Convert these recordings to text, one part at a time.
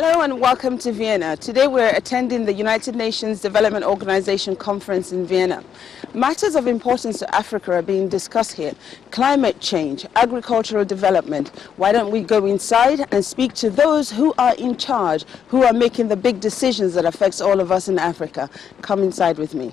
Hello and welcome to Vienna. Today we're attending the United Nations Development Organization conference in Vienna. Matters of importance to Africa are being discussed here. Climate change, agricultural development. Why don't we go inside and speak to those who are in charge, who are making the big decisions that affects all of us in Africa. Come inside with me.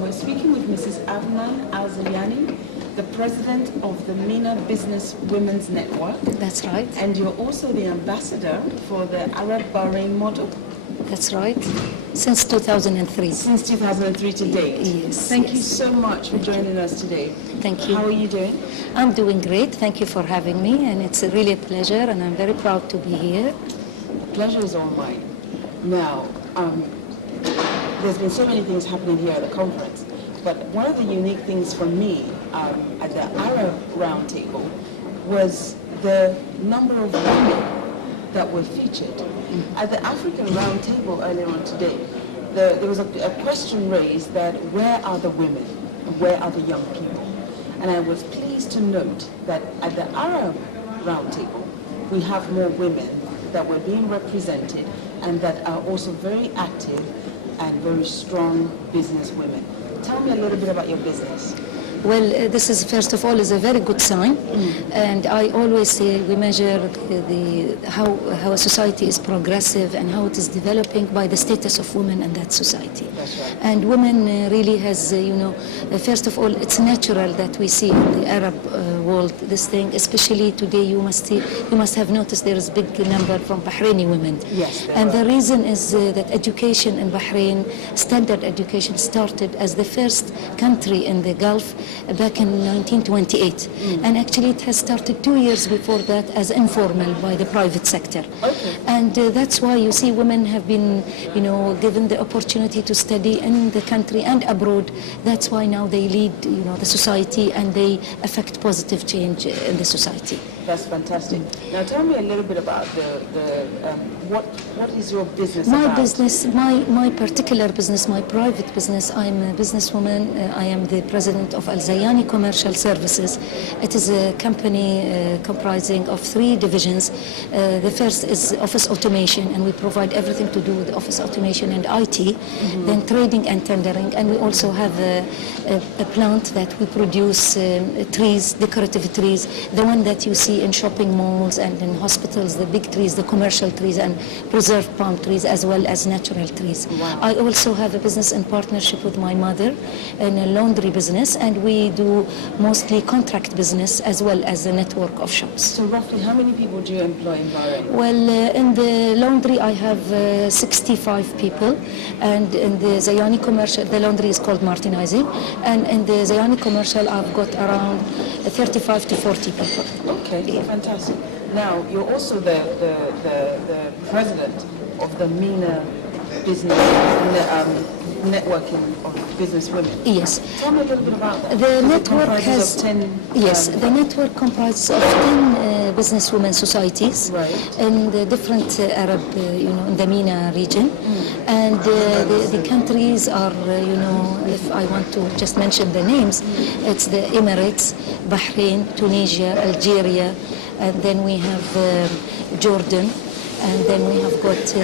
We're speaking with Mrs. Afnan Al-Zayani, the president of the MENA Business Women's Network. That's right. And you're also the ambassador for the Arab Bahrain model. That's right. Since 2003. Since 2003 to date. Yes. Thank you so much for joining us today. Thank you. How are you doing? I'm doing great. Thank you for having me, and it's really a pleasure, and I'm very proud to be here. Pleasure is all mine. Now, there's been so many things happening here at the conference, but one of the unique things for me at the Arab Roundtable was the number of women that were featured. At the African Roundtable earlier on today, there was a question raised that where are the women? Where are the young people? And I was pleased to note that at the Arab Roundtable, we have more women that were being represented and that are also very active and very strong business women. Tell me a little bit about your business. Well, this is, first of all, is a very good sign. And I always say we measure how a society is progressive and how it is developing by the status of women in that society. That's right. And women really has, first of all, it's natural that we see in the Arab world this thing, especially today you must have noticed there is a big number from Bahraini women. Yes. And the reason is that education in Bahrain, standard education, started as the first country in the Gulf back in 1928. And actually it has started 2 years before that as informal by the private sector. Okay. And that's why you see women have been, given the opportunity to study in the country and abroad. That's why now they lead, the society, and they affect positive change in the society. That's fantastic. Now tell me a little bit about what is your business My about? business, my particular business, my private business, I'm a businesswoman. I am the president of Al-Zayani Commercial Services. It is a company comprising of 3 divisions. The first is office automation, and we provide everything to do with office automation and IT. Then trading and tendering, and we also have a plant that we produce trees, decorative trees, the one that you see in shopping malls and in hospitals, the big trees, the commercial trees, and preserved palm trees, as well as natural trees. Wow. I also have a business in partnership with my mother in a laundry business, and we do mostly contract business as well as a network of shops. So roughly how many people do you employ in Bahrain? Well, in the laundry I have 65 people, and in the Zayani commercial, the laundry is called Martinizing, and in the Zayani commercial I've got around 35 to 40 people. Okay, fantastic. Now, you're also the president of the MENA business networking of business women. Yes. Tell me a little bit about that. The It network comprises has of 10. Yes, the network comprises of 10 businesswomen societies Right. in the different Arab, in the MENA region. And the countries are, if I want to just mention the names, it's the Emirates, Bahrain, Tunisia, Algeria, and then we have Jordan, and then we have got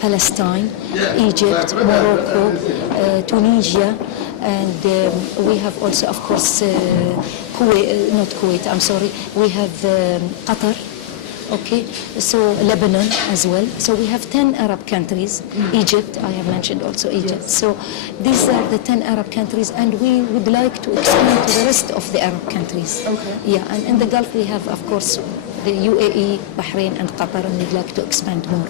Palestine, Egypt, Morocco, Tunisia, and we have also, of course, Kuwait, not Kuwait, I'm sorry, we have Qatar. Okay, so Lebanon as well. So we have 10 Arab countries. Egypt, I have mentioned also Egypt. Yes. So these are the 10 Arab countries, and we would like to expand to the rest of the Arab countries. Okay. Yeah, and in the Gulf we have, of course, the UAE, Bahrain, and Qatar, and we'd like to expand more.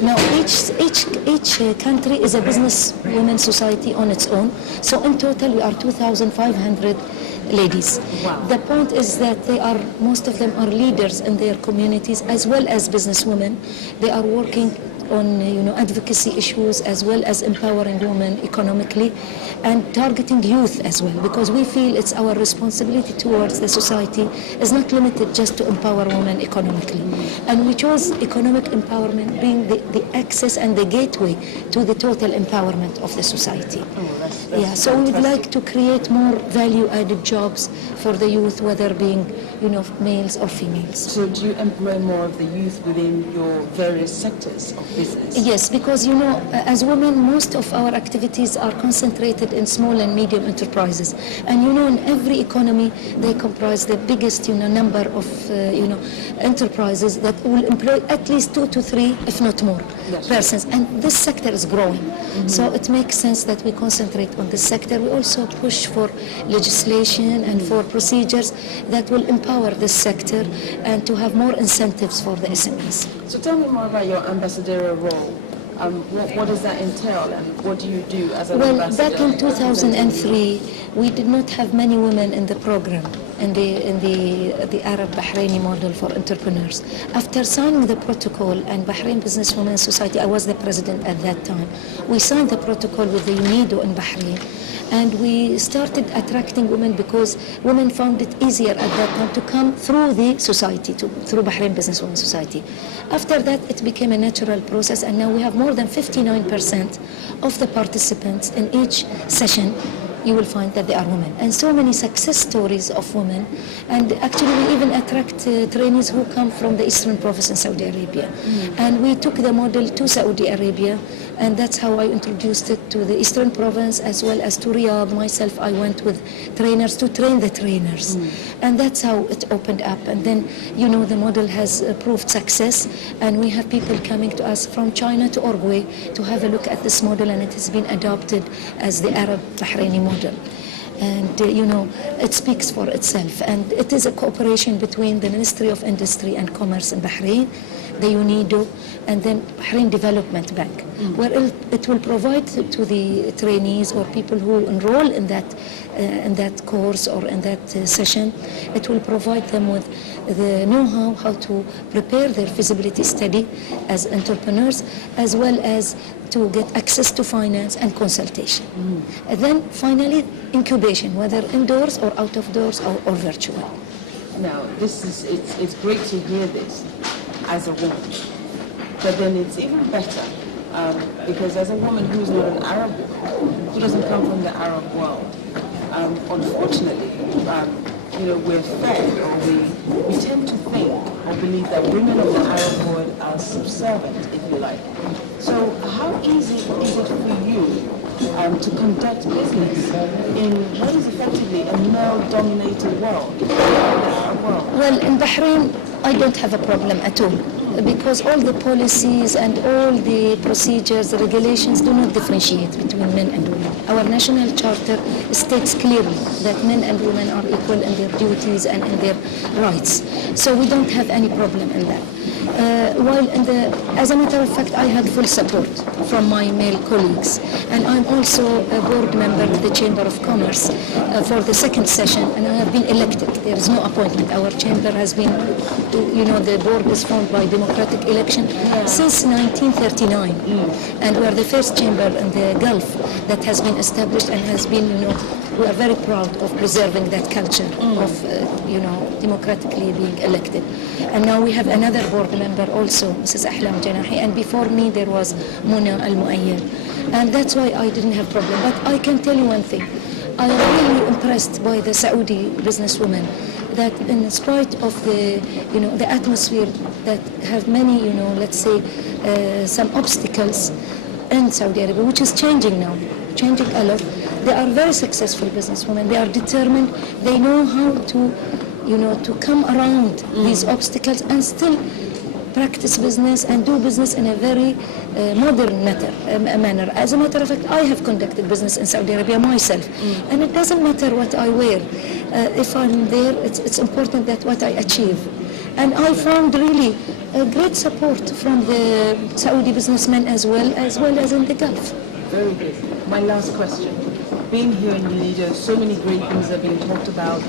Now, each country is a business women society on its own. So in total, we are 2,500 ladies. Wow. The point is that most of them are leaders in their communities as well as businesswomen. They are working on advocacy issues as well as empowering women economically and targeting youth as well, because we feel it's our responsibility towards the society is not limited just to empower women economically. And we chose economic empowerment being the access and the gateway to the total empowerment of the society. That's so we would like to create more value-added jobs for the youth, whether being males or females. So do you employ more of the youth within your various sectors of business? Yes, because as women, most of our activities are concentrated in small and medium enterprises. And in every economy, they comprise the biggest number of enterprises that will employ at least 2 to 3, if not more, persons. And this sector is growing. Mm-hmm. So it makes sense that we concentrate on this sector. We also push for legislation and for procedures that will empower this sector and to have more incentives for the SMEs. So tell me more about your ambassadorial role. What does that entail, and what do you do as an ambassador? Back in 2003, we did not have many women in the program, in the Arab Bahraini model for entrepreneurs. After signing the protocol, and Bahrain Business Women's Society, I was the president at that time, we signed the protocol with the UNIDO in Bahrain. And we started attracting women because women found it easier at that time to come through the society, through Bahrain Business Women's Society. After that, it became a natural process, and now we have more than 59% of the participants in each session. You will find that they are women, and so many success stories of women. And actually, we even attract trainees who come from the Eastern Province in Saudi Arabia. And we took the model to Saudi Arabia, and that's how I introduced it to the Eastern Province as well as to Riyadh. Myself, I went with trainers to train the trainers, and that's how it opened up. And then, the model has proved success, and we have people coming to us from China to Uruguay to have a look at this model, and it has been adopted as the Arab Bahraini model. And it speaks for itself, and it is a cooperation between the Ministry of Industry and Commerce in Bahrain, the UNIDO, and then Bahrain Development Bank, where it will provide to the trainees or people who enroll in that course or in that session, it will provide them with the know-how how to prepare their feasibility study as entrepreneurs, as well as to get access to finance and consultation. And then finally, incubation, whether indoors or out of doors or virtual. Now, it's great to hear this as a woman, but then it's even better because as a woman who's not an Arab woman, who doesn't come from the Arab world, unfortunately, we're fed, or we tend to think or believe that women of the Arab world are subservient, if you like. So how easy is it for you to conduct business in what is effectively a male-dominated world, the Arab world? Well, in Bahrain, I don't have a problem at all, because all the policies and all the procedures, the regulations do not differentiate between men and women. Our national charter states clearly that men and women are equal in their duties and in their rights. So we don't have any problem in that. As a matter of fact, I had full support from my male colleagues, and I'm also a board member of the Chamber of Commerce for the second session, and I have been elected. There is no appointment. Our chamber has been, the board is formed by democratic election since 1939, and we are the first chamber in the Gulf that has been established and has been, we are very proud of preserving that culture of, democratically being elected. And now we have another board member also, Mrs. Ahlam Janahi, and before me there was Muna Al-Muayyad. And that's why I didn't have problem. But I can tell you one thing. I am really impressed by the Saudi businesswomen, that in spite of the atmosphere that have many, let's say, some obstacles in Saudi Arabia, which is changing now, changing a lot. They are very successful businesswomen. They are determined. They know how to come around these obstacles and still practice business and do business in a very modern manner. As a matter of fact, I have conducted business in Saudi Arabia myself, and it doesn't matter what I wear. If I'm there, it's important that what I achieve. And I found really a great support from the Saudi businessmen as well as in the Gulf. Very good. My last question. Being here in UNIDO, so many great things are being talked about.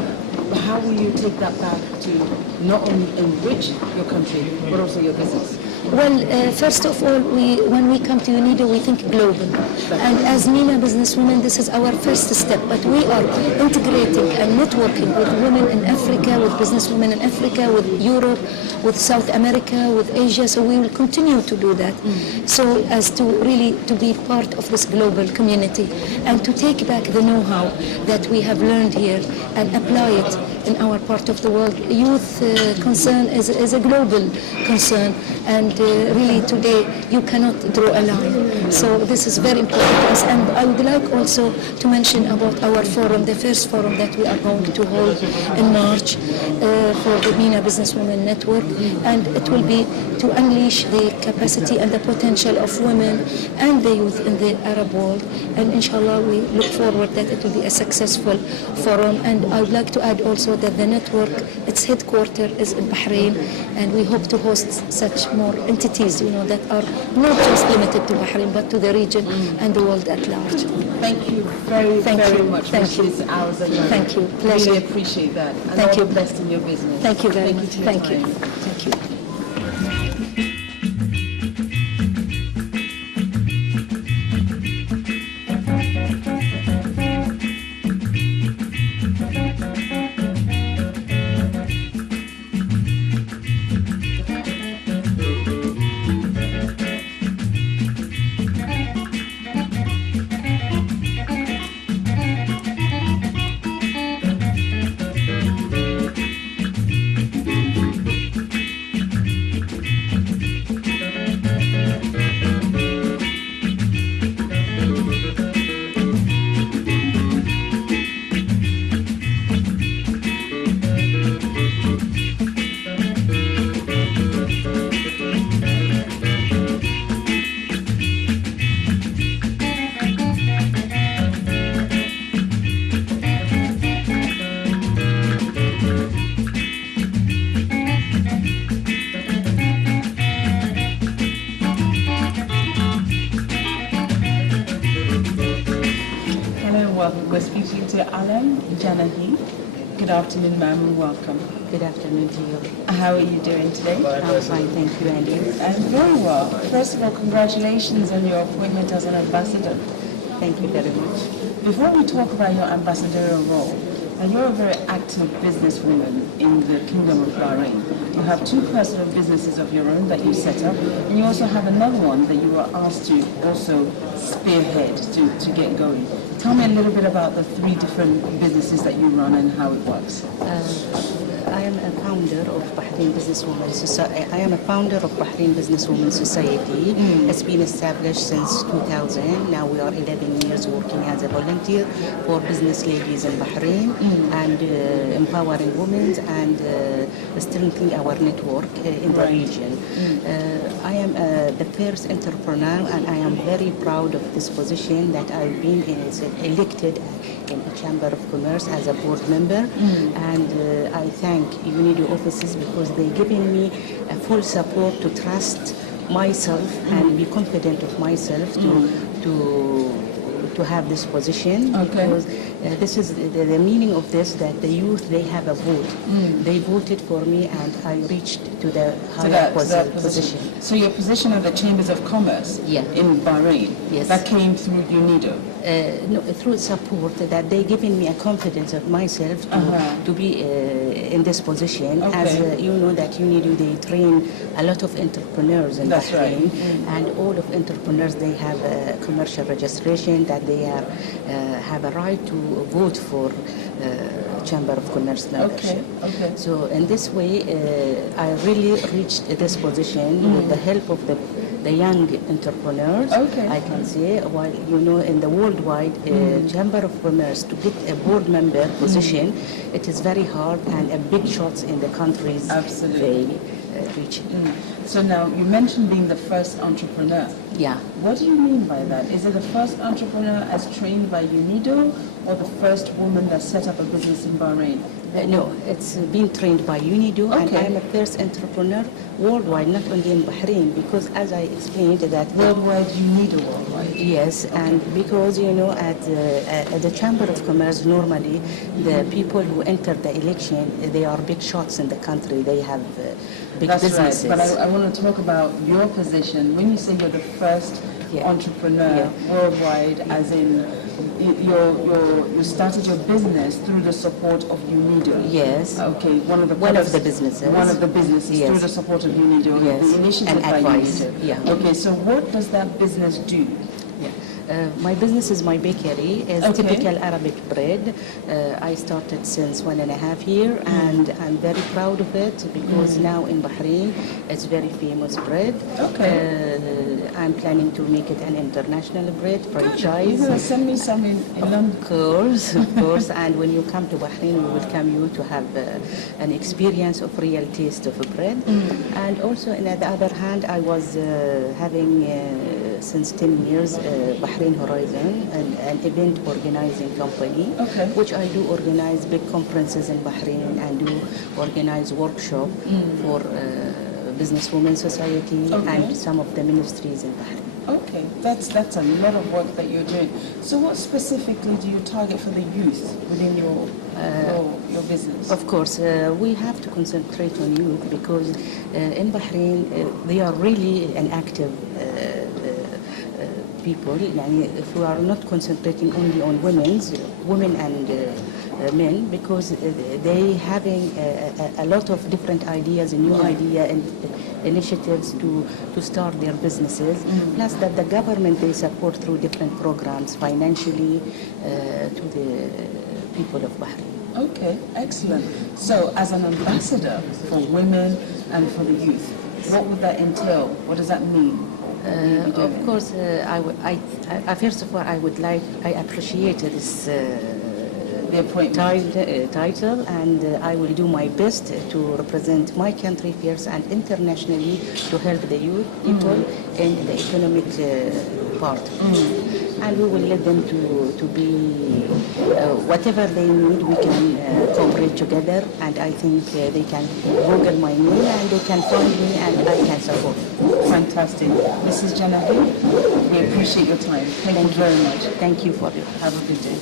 But how will you take that back to not only enrich your country, but also your business? Well, first of all, when we come to UNIDO, we think global. And as MENA businesswomen, this is our first step. But we are integrating and networking with women in Africa, with businesswomen in Africa, with Europe, with South America, with Asia. So we will continue to do that. So as to really to be part of this global community and to take back the know-how that we have learned here and apply it in our part of the world. Youth concern is a global concern, and really today you cannot draw a line. So this is very important to us. And I would like also to mention about our forum, the first forum that we are going to hold in March for the MENA Businesswomen Network, and it will be to unleash the capacity and the potential of women and the youth in the Arab world. And inshallah, we look forward that it will be a successful forum. And I would like to add also that the network, its headquarters is in Bahrain, and we hope to host such more entities, that are not just limited to Bahrain, but to the region and the world at large. Thank you very much. Thank you. Thank you. Pleasure. Really appreciate that. And Thank all you. the best in your business. Thank you very much. For your Thank you. time. Thank you. We're speaking to Alam Janahi. Good afternoon, ma'am, and welcome. Good afternoon to you. How are you doing today? I'm fine, thank you, and you? I'm very well. First of all, congratulations on your appointment as an ambassador. Thank you very much. Before we talk about your ambassadorial role, you're a very active businesswoman in the Kingdom of Bahrain. You have 2 personal businesses of your own that you set up, and you also have another one that you were asked to also spearhead to get going. Tell me a little bit about the 3 different businesses that you run and how it works. I am a founder of Bahrain Businesswomen Society. I am a founder of Bahrain Businesswomen Society. It's been established since 2000. Now we are 11 years working as a volunteer for business ladies in Bahrain and empowering women and strengthening our network in the region. I am the first entrepreneur, and I am very proud of this position that I've been elected in the Chamber of Commerce as a board member, and I thank UNIDO offices because they're giving me a full support to trust myself and be confident of myself to have this position. Okay. Because this is the meaning of this, that the youth, they have a vote. They voted for me, and I reached to the higher position. So your position at the Chambers of Commerce in Bahrain, Yes. that came through UNIDO? No, through support that they given me a confidence of myself to be in this position. Okay. As you know that UNIDO, they train a lot of entrepreneurs in That's Bahrain, right. and all of entrepreneurs, they have a commercial registration that they are, have a right to vote for Chamber of Commerce membership. Okay. So in this way, I really reached this position with the help of the young entrepreneurs. Okay. I can say, while you know, in the worldwide Chamber of Commerce, to get a board member position, it is very hard, and a big shots in the countries Absolutely. they reach it. So now, you mentioned being the first entrepreneur. Yeah. What do you mean by that? Is it the first entrepreneur as trained by UNIDO, or the first woman that set up a business in Bahrain? No, it's been trained by UNIDO, and Okay. I'm a first entrepreneur worldwide, not only in Bahrain, because as I explained that Worldwide, UNIDO worldwide. yes, and because you know at the Chamber of Commerce, normally the people who enter the election, they are big shots in the country. They have big That's businesses. right. But I want to talk about your position. When you say you're the first entrepreneur worldwide, as in you started your business through the support of UNIDO. Yes. Okay. One of the businesses. One of the businesses Yes. through the support of UNIDO. Yes. The initiative And by advice. UNIDO. Yeah. Okay. So what does that business do? My business is my bakery. It's Okay. typical Arabic bread. I started since 1.5 years, and I'm very proud of it because now in Bahrain it's very famous bread. Okay. I'm planning to make it an international bread franchise. You're going to send me some in London. Of course, and when you come to Bahrain, we welcome you to have an experience of real taste of a bread. And also, on the other hand, I was having since 10 years Bahrain Horizon, an event organizing company, which I do organize big conferences in Bahrain and do organize workshop for businesswomen society and some of the ministries in Bahrain. Okay, that's a lot of work that you're doing. So what specifically do you target for the youth within your business? Of course, we have to concentrate on youth because in Bahrain they are really an active people. If we are not concentrating only on women and men, because they having a lot of different ideas, a new idea and initiatives to start their businesses. Plus that the government, they support through different programs financially to the people of Bahrain. Okay, excellent. So as an ambassador for women and for the youth, what would that entail? What does that mean? Of course, first of all, I appreciate this The appointment. title, and I will do my best to represent my country first and internationally to help the youth people in the economic part. And we will let them to be, whatever they need, we can cooperate together, and I think they can Google my name and they can find me and I can support. Fantastic. Mrs. Janahid, we appreciate your time. Thank you very much. Thank you for it. Have a good day.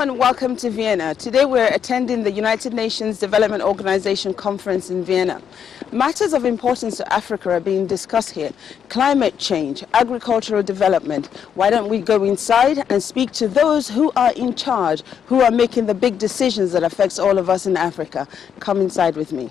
and welcome to Vienna. Today we're attending the United Nations Development Organization conference in Vienna. Matters of importance to Africa are being discussed here. Climate change, agricultural development. Why don't we go inside and speak to those who are in charge, who are making the big decisions that affects all of us in Africa. Come inside with me.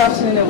Good afternoon.